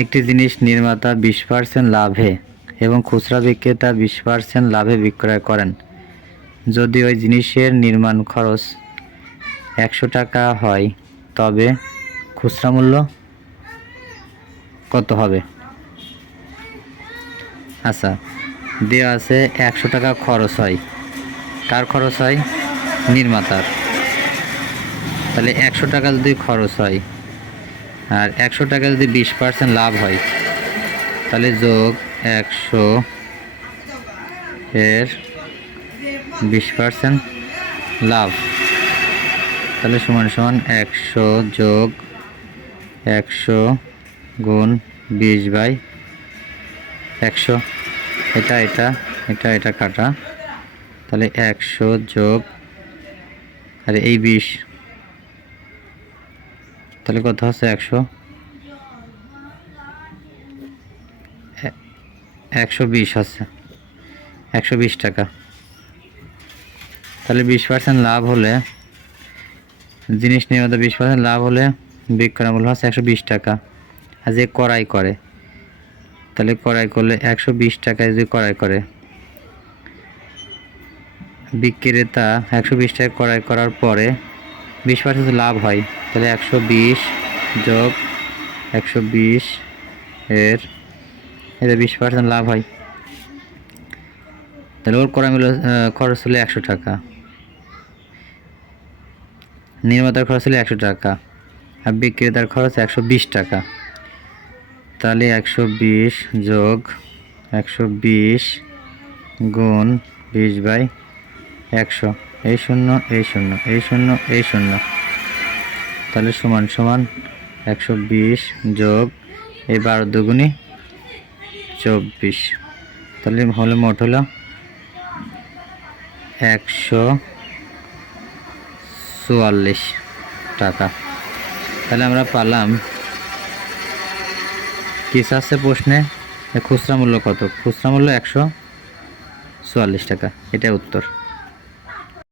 একটি জিনিস নির্মাতা 20% লাভে এবং খুচরা বিক্রেতা 20% লাভে বিক্রয় করেন। যদি ওই জিনিসের নির্মাণ খরচ 100 টাকা হয় তবে খুচরা মূল্য কত হবে? আচ্ছা, দেওয়া আছে 100 টাকা খরচ হয়। কার খরচ হয়? নির্মাতার। তাহলে 100 টাকা যদি খরচ হয় আর 100 টাকা যদি 20% লাভ হয়, তাহলে যোগ 100 এর 20% লাভ, তাহলে সমান সমান 100 যোগ 100 গুণ 20/100। এটা কাটা, তাহলে 100 যোগ আর এই 20, তাহলে কত হচ্ছে? 120 হচ্ছে, 120 টাকা। তাহলে 20% লাভ হলে, জিনিস নির্মাতা 20% লাভ হলে বিক্রয় মূল্য হচ্ছে 120 টাকা। আর যে ক্রয় করে, তাহলে ক্রয় করলে 120 টাকায় যদি ক্রয় করে, বিক্রেতা 120 টাকা ক্রয় করার পরে 20% লাভ হয়, তাহলে 120 যোগ 120 এর 20% লাভ হয়। তাহলে ওর ক্রয় মূল্য খরচ হলো 100 টাকা, নির্মাতার খরচ হলো 100 টাকা, আর বিক্রেতার খরচ 120 টাকা। তাহলে 120 যোগ 120 গুণ 20/100, এই শূন্য এই শূন্য এই শূন্য এই শূন্য, তাহলে সমান সমান 120 যোগ এই 12 দুগুণে 24, তাহলে হলে মোট হলো 144 টাকা। তাহলে আমরা পারলাম, কি আছে প্রশ্নে, খুচরা মূল্য কত? খুচরা মূল্য 144 টাকা, এটাই উত্তর।